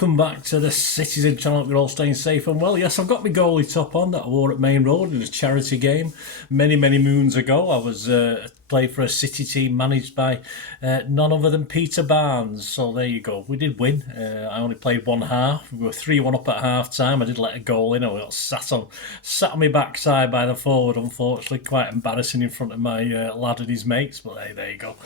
welcome back to the Citizen channel. You're all staying safe and well. Yes, I've got my goalie top on that I wore at Main Road in a charity game many moons ago. I was played for a City team managed by none other than Peter Barnes. So there you go. We did win. I only played one half. We were 3-1 up at half time. I did let a goal in. I got sat on my backside by the forward, unfortunately. Quite embarrassing in front of my lad and his mates. But hey, there you go.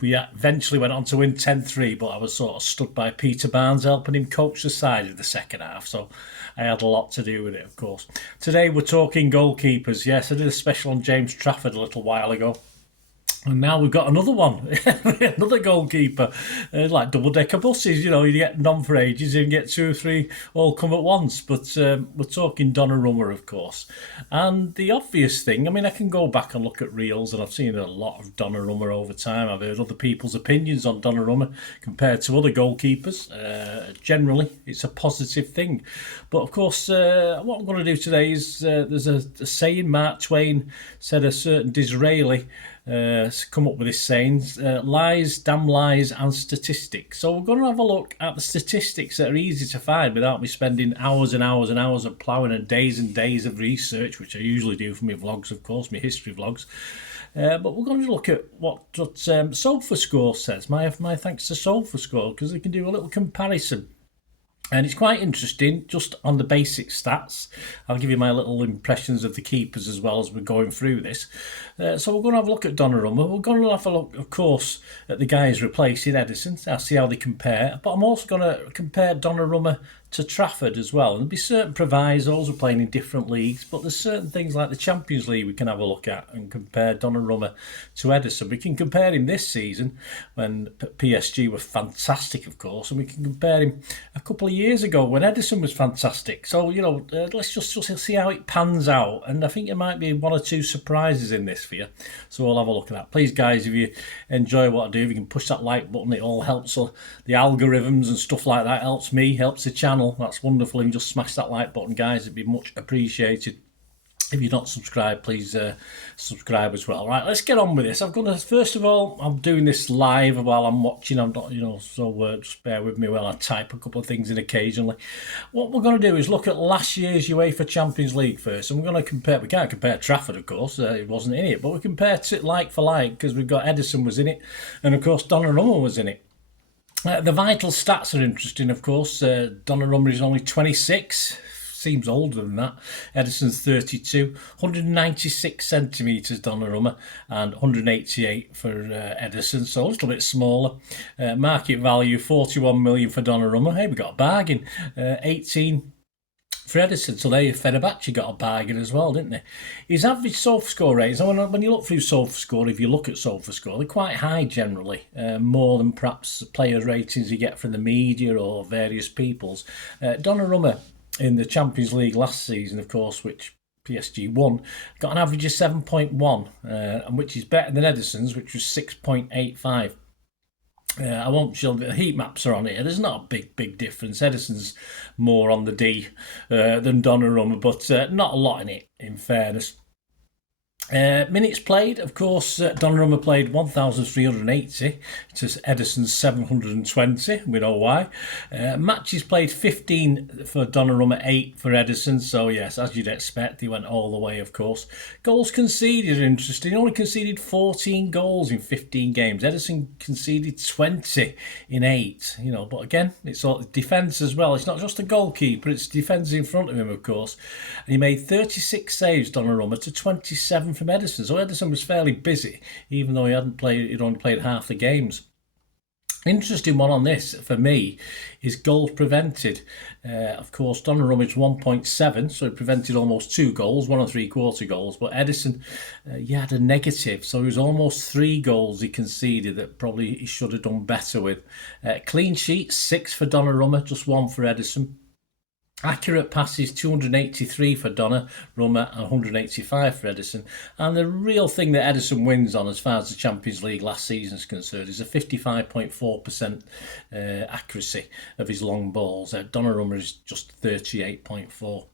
We eventually went on to win 10-3, but I was sort of stood by Peter Barnes helping him coach the side of the second half, so I had a lot to do with it, of course. Today we're talking goalkeepers. Yes, I did a special on James Trafford a little while ago. And now we've got another one, another goalkeeper, like double-decker buses. You know, you get none for ages and get 2 or 3 all come at once. But we're talking Donnarumma, of course. And the obvious thing, I mean, I can go back and look at reels, and I've seen a lot of Donnarumma over time. I've heard other people's opinions on Donnarumma compared to other goalkeepers. Generally, it's a positive thing. But, of course, what I'm going to do today is there's a saying, Mark Twain said a certain Disraeli come up with this saying, lies, damn lies and statistics. So we're going to have a look at the statistics that are easy to find without me spending hours and hours and hours of ploughing and days of research, which I usually do for my vlogs, of course, my history vlogs. But we're going to look at what SofaScore says. My thanks to SofaScore, because they can do a little comparison. And it's quite interesting, just on the basic stats. I'll give you my little impressions of the keepers as well as we're going through this. So we're going to have a look at Donnarumma. We're going to have a look, of course, at the guys replacing Ederson. I'll see how they compare. But I'm also going to compare Donnarumma to Trafford as well. And there'll be certain provisos. We're playing in different leagues, but there's certain things like the Champions League we can have a look at and compare Donnarumma to Ederson. We can compare him this season when PSG were fantastic, of course, and we can compare him a couple of years ago when Ederson was fantastic. So, you know, let's just see how it pans out. And I think there might be 1 or 2 surprises in this for you. So we'll have a look at that. Please, guys, if you enjoy what I do, if you can push that like button, it all helps. So the algorithms and stuff like that helps me, helps the channel. That's wonderful. And just smash that like button, guys. It'd be much appreciated. If you're not subscribed, please subscribe as well. Right, let's get on with this. First of all, I'm doing this live while I'm watching. I'm not, so just bear with me while I type a couple of things in occasionally. What we're going to do is look at last year's UEFA Champions League first. And we're going to compare, we can't compare Trafford, of course. It wasn't in it. But we compare it like for like because we've got Ederson was in it. And, of course, Donnarumma was in it. The vital stats are interesting, of course. Donnarumma is only 26. Seems older than that. Ederson's 32. 196 centimetres, Donnarumma, and 188 for Ederson, so a little bit smaller. Market value, 41 million for Donnarumma. Hey, we got a bargain. 18 for Ederson, so they Fenerbahce got a bargain as well, didn't they? His average SofaScore ratings, when you look through SofaScore, if you look at SofaScore, they're quite high generally, more than perhaps the player ratings you get from the media or various people's. Donnarumma in the Champions League last season, of course, which PSG won, got an average of 7.1, and which is better than Ederson's, which was 6.85. I won't show the heat maps are on here. There's not a big difference. Ederson's more on the D than Donnarumma, but not a lot in it, in fairness. Minutes played, of course, Donnarumma played 1,380 to Ederson's 720. We know why. Matches played 15 for Donnarumma, 8 for Ederson. So, yes, as you'd expect, he went all the way, of course. Goals conceded are interesting. He only conceded 14 goals in 15 games. Ederson conceded 20 in 8. But again, it's all defence as well. It's not just a goalkeeper, it's defence in front of him, of course. And he made 36 saves, Donnarumma, to 27 from Ederson. So Ederson was fairly busy, even though he'd only played half the games. Interesting one on this for me is goals prevented. Of course, Donnarumma is 1.7, so he prevented almost 2 goals, 1 3/4 goals. But Ederson, he had a negative, so it was almost 3 goals he conceded that probably he should have done better with. Clean sheets, 6 for Donnarumma, just 1 for Ederson. Accurate passes, 283 for Donnarumma and 185 for Ederson. And the real thing that Ederson wins on as far as the Champions League last season is concerned is a 55.4% accuracy of his long balls. Donnarumma is just 38.4%.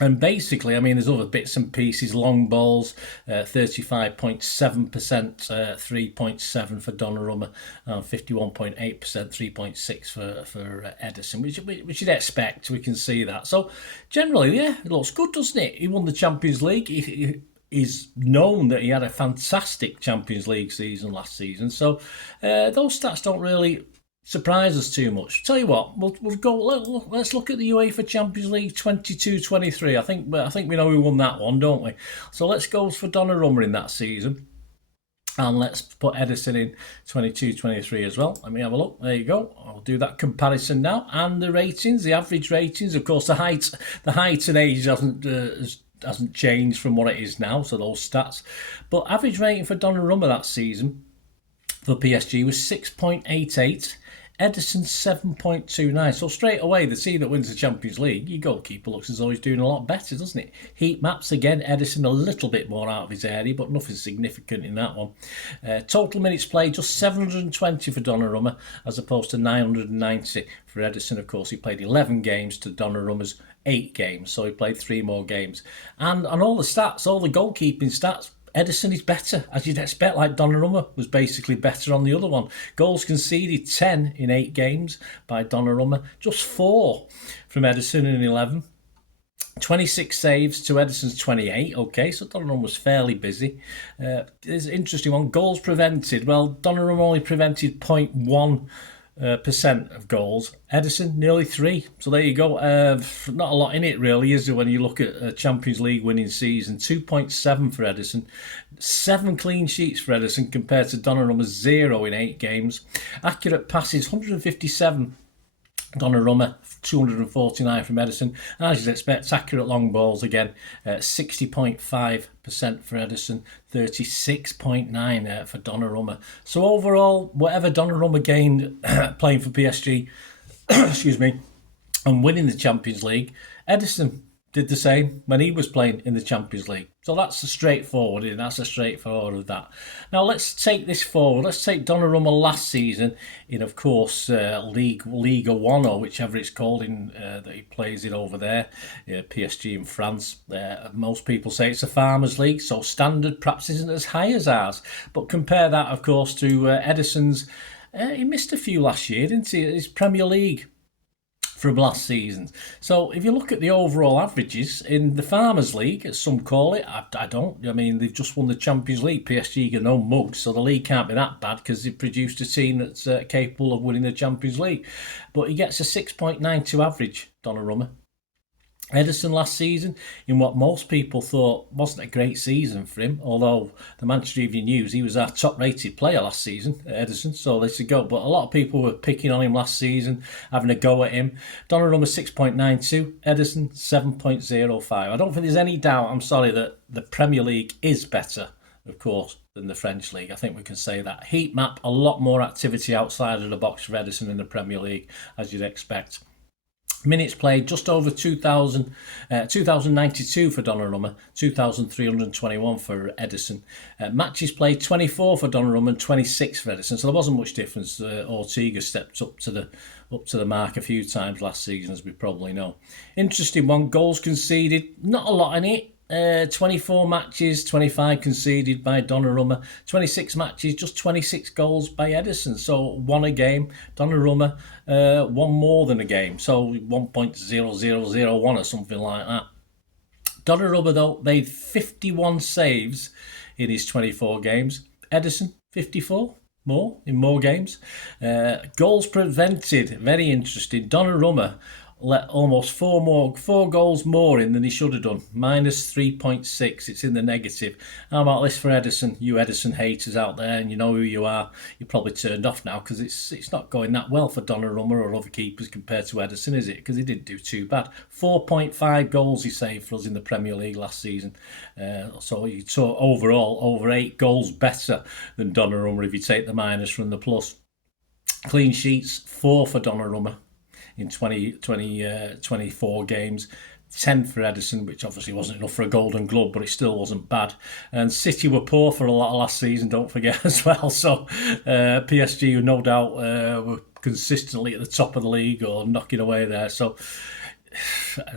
And basically, I mean, there's other bits and pieces, long balls, 35.7%, 3.7 for Donnarumma, 51.8%, 3.6 for Ederson, which you'd expect. We can see that. So generally, yeah, it looks good, doesn't it? He won the Champions League. He's known that he had a fantastic Champions League season last season. So those stats don't really surprise us too much. Tell you what, we'll go. Let's look at the UEFA Champions League 22-23. I think we know who won that one, don't we? So let's go for Donnarumma in that season. And let's put Ederson in 22-23 as well. Let me have a look. There you go. I'll do that comparison now. And the ratings, the average ratings, of course, the height and age hasn't changed from what it is now. So those stats, but average rating for Donnarumma that season for PSG was 6.88. Ederson 7.29. So straight away, the team that wins the Champions League, your goalkeeper looks as though he's doing a lot better, doesn't it? Heat maps again, Ederson a little bit more out of his area, but nothing significant in that one. Total minutes played, just 720 for Donnarumma, as opposed to 990 for Ederson. Of course, he played 11 games to Donnarumma's 8 games, so he played 3 more games. And all the stats, all the goalkeeping stats, Ederson is better, as you'd expect, like Donnarumma was basically better on the other one. Goals conceded 10 in 8 games by Donnarumma, just 4 from Ederson in 11. 26 saves to Ederson's 28. Okay, so Donnarumma was fairly busy. There's an interesting one. Goals prevented. Well, Donnarumma only prevented 0.1% of goals. Ederson nearly 3. So there you go. Not a lot in it really, is there, when you look at a Champions League winning season. 2.7 for Ederson. 7 clean sheets for Ederson compared to Donnarumma's 0 in 8 games. Accurate passes 157. Donnarumma 249 from Ederson. As you'd expect, accurate long balls again, 60.5% for Ederson, 36.9 for Donnarumma. So overall, whatever Donnarumma gained playing for PSG, excuse me, and winning the Champions League, Ederson did the same when he was playing in the Champions League. So that's straightforward, and that's a straightforward of that. Now let's take this forward. Let's take Donnarumma last season in, of course, Liga 1, or whichever it's called in that he plays in over there, PSG in France. Most people say it's a farmers' league, so standard perhaps isn't as high as ours. But compare that, of course, to Ederson's. He missed a few last year, didn't he? His Premier League from last season. So if you look at the overall averages in the Farmers League, as some call it, I don't. I mean, they've just won the Champions League. PSG are no mugs, so the league can't be that bad because they've produced a team that's capable of winning the Champions League. But he gets a 6.92 average, Donnarumma. Ederson last season, in what most people thought wasn't a great season for him, although the Manchester Evening News, he was our top-rated player last season, Ederson, so they should go. But a lot of people were picking on him last season, having a go at him. Donnarumma 6.92, Ederson 7.05. I don't think there's any doubt, I'm sorry, that the Premier League is better, of course, than the French League. I think we can say that. Heat map, a lot more activity outside of the box for Ederson in the Premier League, as you'd expect. Minutes played just over 2,092 for Donnarumma, 2,321 for Ederson. Matches played 24 for Donnarumma and 26 for Ederson, so there wasn't much difference. Ortega stepped up to the mark a few times last season, as we probably know. Interesting one. Goals conceded, not a lot in it. 24 matches, 25 conceded by Donnarumma. 26 matches, just 26 goals by Ederson. So 1 a game. Donnarumma 1 more than a game. So 1.0001 or something like that. Donnarumma, though, made 51 saves in his 24 games. Ederson, 54. More in more games. Goals prevented, very interesting. Donnarumma let almost 4 goals more in than he should have done. Minus 3.6. It's in the negative. How about this for Ederson? You Ederson haters out there, and you know who you are. You're probably turned off now because it's not going that well for Donnarumma or other keepers compared to Ederson, is it? Because he didn't do too bad. 4.5 goals he saved for us in the Premier League last season. So he saw overall over 8 goals better than Donnarumma if you take the minus from the plus. Clean sheets, 4 for Donnarumma in 24 games, 10 for Ederson, which obviously wasn't enough for a Golden Glove, but it still wasn't bad. And City were poor for a lot of last season, don't forget as well. So PSG, who no doubt were consistently at the top of the league or knocking away there. So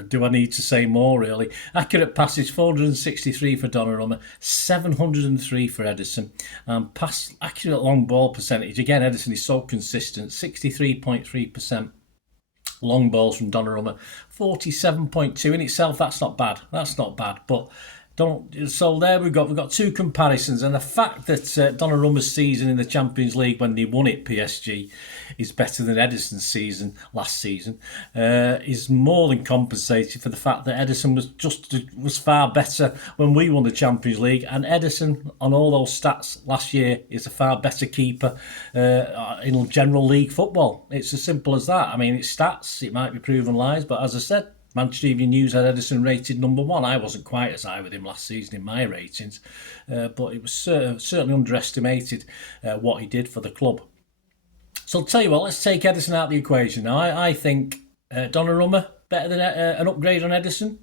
do I need to say more, really? Accurate passes, 463 for Donnarumma, 703 for Ederson. Pass accurate long ball percentage, again, Ederson is so consistent, 63.3%. Long balls from Donnarumma, 47.2 in itself. That's not bad. That's not bad. But don't. So there we've got two comparisons, and the fact that Donnarumma's season in the Champions League when they won it, PSG, is better than Ederson's season last season, is more than compensated for the fact that Ederson was far better when we won the Champions League, and Ederson on all those stats last year is a far better keeper in general league football. It's as simple as that. I mean, it's stats. It might be proven lies, but as I said, Manchester Evening News had Ederson rated number 1. I wasn't quite as high with him last season in my ratings, but it was certainly underestimated what he did for the club. So I'll tell you what, let's take Ederson out of the equation. Now, I think Donnarumma better than an upgrade on Ederson.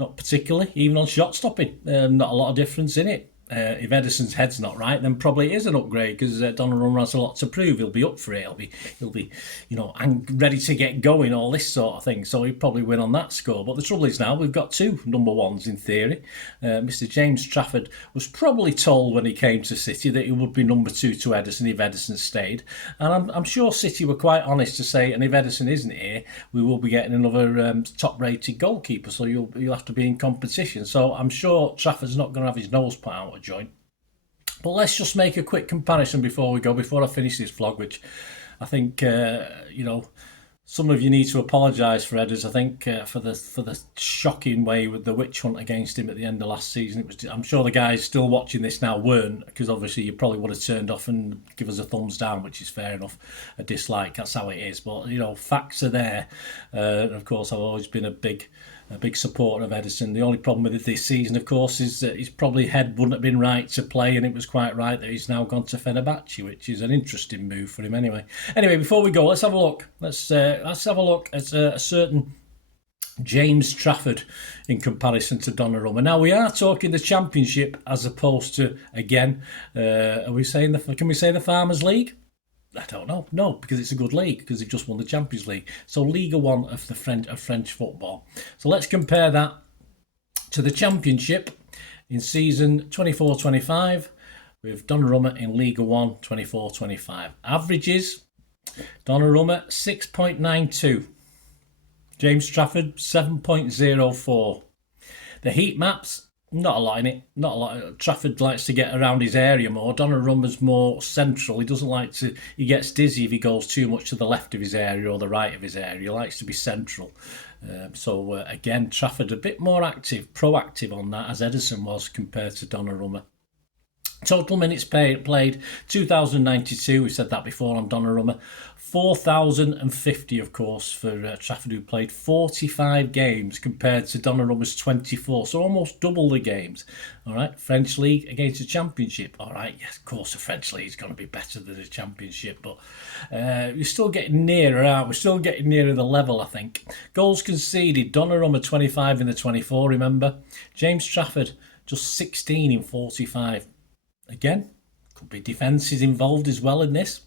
Not particularly, even on shot stopping. Not a lot of difference in it. If Ederson's head's not right, then probably it is an upgrade because Donnarumma has a lot to prove. He'll be up for it. He'll be, ready to get going. All this sort of thing. So he'll probably win on that score. But the trouble is now we've got two number ones in theory. Mr. James Trafford was probably told when he came to City that he would be number 2 to Ederson if Ederson stayed, and I'm sure City were quite honest to say, and if Ederson isn't here, we will be getting another top-rated goalkeeper. So you'll have to be in competition. So I'm sure Trafford's not going to have his nose put out of joint. But let's just make a quick comparison before I finish this vlog, which I think some of you need to apologise for Edders. I think for the shocking way with the witch hunt against him at the end of last season. I'm sure the guys still watching this now weren't, because obviously you probably would have turned off and give us a thumbs down, which is fair enough. A dislike, that's how it is. But facts are there. Of course, I've always been a big supporter of Ederson. The only problem with it this season, of course, is that his probably head wouldn't have been right to play, and it was quite right that he's now gone to Fenerbahce, which is an interesting move for him anyway. Anyway, before we go, let's have a look. Let's have a look at a certain James Trafford in comparison to Donnarumma. Now, we are talking the Championship as opposed to, again, can we say the Farmers League? I don't know. No, because it's a good league, because they've just won the Champions League. So Liga 1 of French football. So let's compare that to the Championship in season 24-25 with Donnarumma in Liga 1 24-25. Averages, Donnarumma 6.92. James Trafford 7.04. The heat maps, not a lot in it. Not a lot. Trafford likes to get around his area more. Donnarumma's more central. He doesn't like to. He gets dizzy if he goes too much to the left of his area or the right of his area. He likes to be central. Again, Trafford a bit more proactive on that, as Ederson was compared to Donnarumma. Total minutes played 2,092. We said that before on Donnarumma. 4,050, of course, for Trafford, who played 45 games compared to Donnarumma's 24. So almost double the games. All right, French League against the Championship. All right, yes, of course, the French League is going to be better than the Championship, but we're still getting nearer, aren't we? We're still getting nearer the level, I think. Goals conceded, Donnarumma 25 in the 24, remember? James Trafford just 16 in 45. Again, could be defences involved as well in this.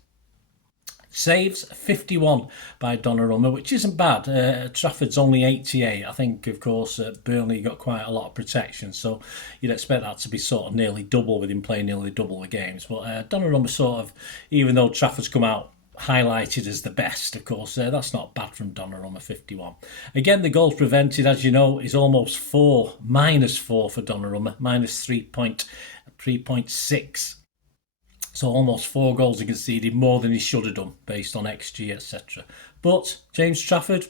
Saves 51 by Donnarumma, which isn't bad. Trafford's only 88. I think, of course, Burnley got quite a lot of protection, so you'd expect that to be sort of nearly double with him playing nearly double the games. But Donnarumma sort of, even though Trafford's come out highlighted as the best, of course, that's not bad from Donnarumma, 51. Again, the goals prevented, as you know, is almost 4, -4 for Donnarumma, minus 3.6. So almost 4 goals he conceded, more than he should have done based on XG, etc. But James Trafford,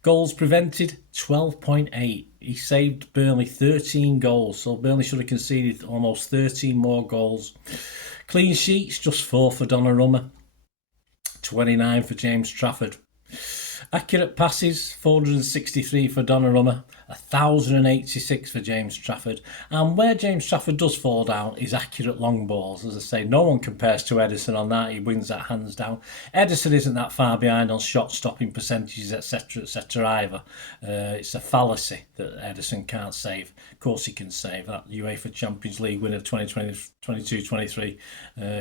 goals prevented 12.8. He saved Burnley 13 goals, so Burnley should have conceded almost 13 more goals. Clean sheets, just 4 for Donnarumma, 29 for James Trafford. Accurate passes, 463 for Donnarumma, 1,086 for James Trafford. And where James Trafford does fall down is accurate long balls. As I say, no one compares to Ederson on that. He wins that hands down. Ederson isn't that far behind on shot stopping percentages, etc. either. It's a fallacy that Ederson can't save. Of course he can save. That UEFA Champions League winner of 2022-23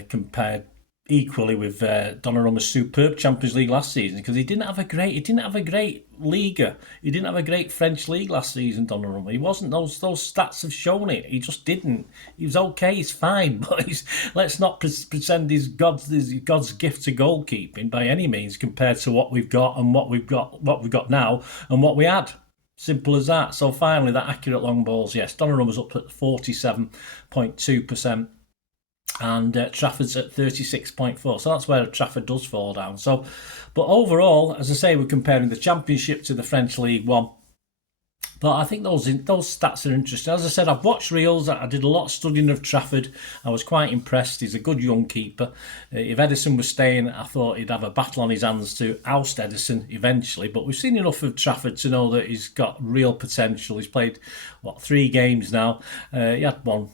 compared equally with Donnarumma's superb Champions League last season, because he didn't have a great Liga. He didn't have a great French league last season. Donnarumma. He wasn't. Those stats have shown it. He just didn't. He was okay. He's fine, but let's not pretend he's God's gift to goalkeeping by any means compared to what we've got and what we've got now and what we had. Simple as that. So finally, that accurate long balls. Yes, Donnarumma's up at 47.2%. And Trafford's at 36.4, so that's where Trafford does fall down. So, but overall, as I say, we're comparing the Championship to the French League One. But I think those stats are interesting. As I said, I've watched reels. I did a lot of studying of Trafford. I was quite impressed. He's a good young keeper. If Ederson was staying, I thought he'd have a battle on his hands to oust Ederson eventually. But we've seen enough of Trafford to know that he's got real potential. He's played, 3 games now. He had one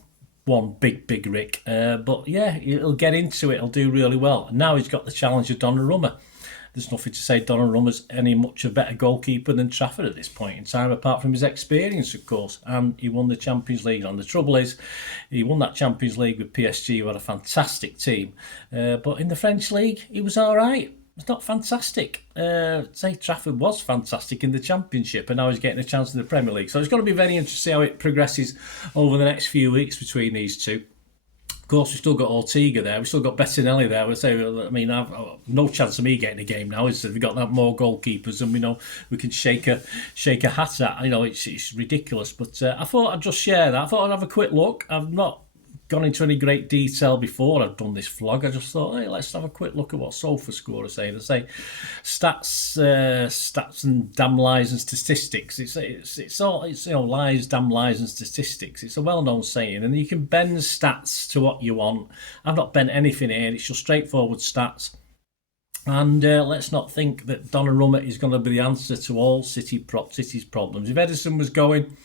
big Rick. But yeah, he'll get into it. He'll do really well. And now he's got the challenge of Donnarumma. There's nothing to say Donnarumma's much a better goalkeeper than Trafford at this point in time, apart from his experience, of course. And he won the Champions League. And the trouble is, he won that Champions League with PSG, who had a fantastic team. But in the French League, he was all right. It's not fantastic. Say Trafford was fantastic in the Championship, and now he's getting a chance in the Premier League. So it's going to be very interesting to see how it progresses over the next few weeks between these two. Of course, we've still got Ortega there. We've still got Bettinelli there. I've no chance of me getting a game now. We've got that more goalkeepers, and we know we can shake a hat at. It's ridiculous. But I thought I'd just share that. I thought I'd have a quick look. I've not gone into any great detail before I've done this vlog. I just thought, hey, let's have a quick look at what SofaScore are saying. They say stats and damn lies and statistics. It's all lies, damn lies and statistics. It's a well-known saying, and you can bend stats to what you want. I've not bent anything here. It's just straightforward stats. And let's not think that Donnarumma is going to be the answer to all City's problems. If Ederson was going,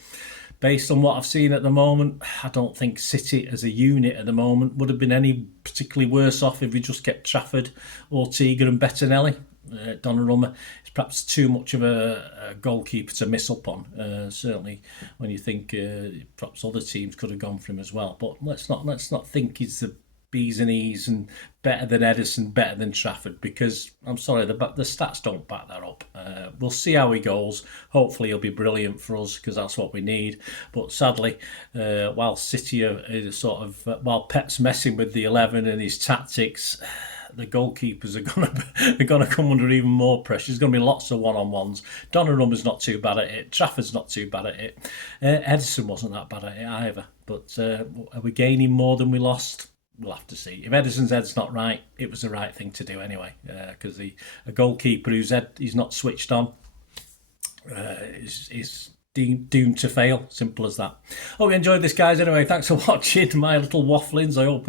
based on what I've seen at the moment, I don't think City as a unit at the moment would have been any particularly worse off if we just kept Trafford, Ortega and Bettinelli. Donnarumma is perhaps too much of a goalkeeper to miss up on. Certainly when you think perhaps other teams could have gone for him as well. But let's not think he's the B's and E's and better than Ederson, better than Trafford, because I'm sorry, the stats don't back that up. We'll see how he goes. Hopefully he'll be brilliant for us, because that's what we need. But sadly, while City is while Pep's messing with the 11 and his tactics, the goalkeepers are going to come under even more pressure. There's going to be lots of one-on-ones. Donnarumma's not too bad at it. Trafford's not too bad at it. Ederson wasn't that bad at it either. But are we gaining more than we lost? We'll have to see. If Ederson's head's not right, it was the right thing to do anyway. Because a goalkeeper whose head he's not switched on is doomed to fail. Simple as that. Hope you enjoyed this, guys. Anyway, thanks for watching my little wafflings. I hope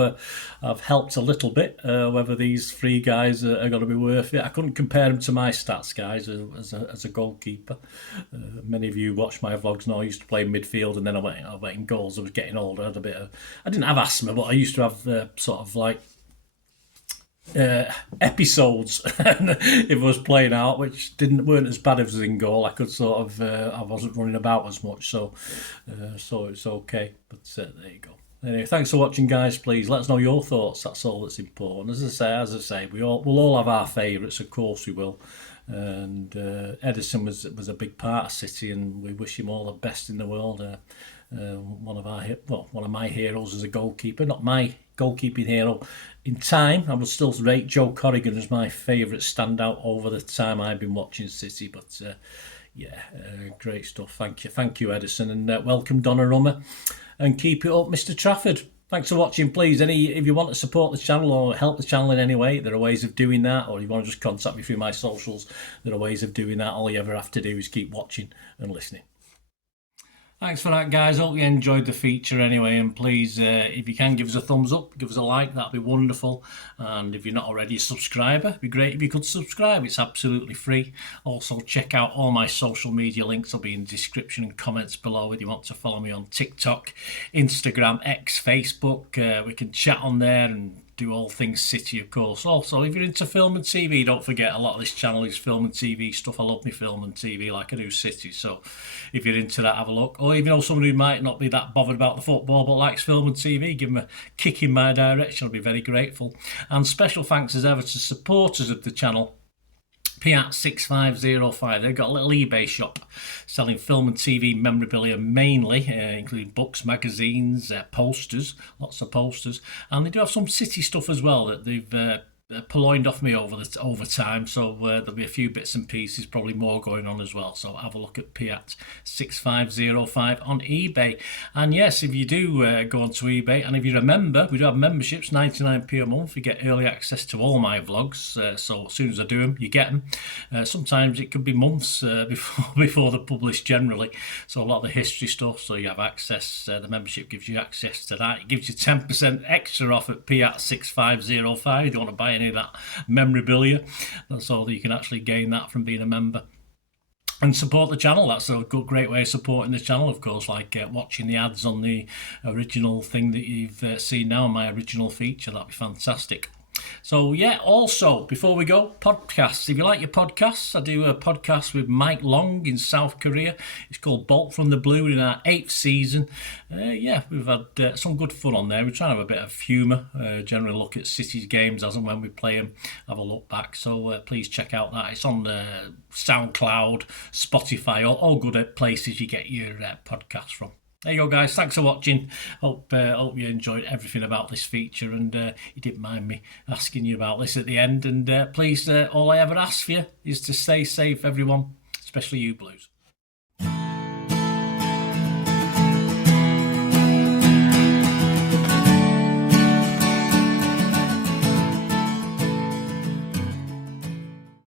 I've helped a little bit. Whether these 3 guys are going to be worth it, I couldn't compare them to my stats, guys, as a goalkeeper. Many of you watch my vlogs know I used to play midfield, and then I went in goals. I was getting older. I didn't have asthma, but I used to have episodes if I was playing out, which weren't as bad as in goal. I could I wasn't running about as much, so it's okay. But there you go. Anyway, thanks for watching, guys. Please let us know your thoughts. That's all that's important. As I say, we'll all have our favourites, of course we will. And Ederson was a big part of City, and we wish him all the best in the world. One of my heroes as a goalkeeper, not my goalkeeping hero in time. I would still rate Joe Corrigan as my favourite standout over the time I've been watching City. But great stuff. Thank you, Ederson, and welcome Donnarumma, and keep it up, Mr. Trafford. Thanks for watching. Please, if you want to support the channel or help the channel in any way, there are ways of doing that. Or if you want to just contact me through my socials, there are ways of doing that. All you ever have to do is keep watching and listening. Thanks for that, guys. Hope you enjoyed the feature anyway. And please, if you can, give us a thumbs up, give us a like. That'd be wonderful. And if you're not already a subscriber, it'd be great if you could subscribe. It's absolutely free. Also, check out all my social media links. Will be in the description and comments below if you want to follow me on TikTok, Instagram, X, Facebook. We can chat on there and do all things City, of course. Also, if you're into film and TV, don't forget a lot of this channel is film and TV stuff. I love me film and TV like I do City. So if you're into that, have a look. Or even someone who might not be that bothered about the football but likes film and TV, give them a kick in my direction. I'll be very grateful. And special thanks as ever to supporters of the channel. Piat6505, they've got a little eBay shop selling film and TV memorabilia mainly, including books, magazines, posters, lots of posters, and they do have some City stuff as well that they've purloined off me over time, so there'll be a few bits and pieces, probably more going on as well. So have a look at Piat6505 on eBay. And yes, if you do go onto eBay, and if you're a member, we do have memberships, 99p a month. You get early access to all my vlogs, so as soon as I do them, you get them. Sometimes it could be months before they're published generally, so a lot of the history stuff, so you have access. The membership gives you access to that. It gives you 10% extra off at Piat6505 if you want to buy any of that memorabilia. That's all that you can actually gain that from being a member. And support the channel. That's a great way of supporting the channel, of course, like watching the ads on the original thing that you've seen now, my original feature. That'd be fantastic. So yeah, also before we go, podcasts. If you like your podcasts, I do a podcast with Mike Long in South Korea. It's called Bolt from the Blue, in our 8th season. Yeah, we've had some good fun on there. We're trying to have a bit of humour, generally look at City's games as and when we play them, have a look back. So please check out that. It's on Soundcloud, Spotify, all good places you get your podcasts from. There you go, guys. Thanks for watching. Hope you enjoyed everything about this feature, and you didn't mind me asking you about this at the end. And please, all I ever ask for you is to stay safe, everyone, especially you Blues.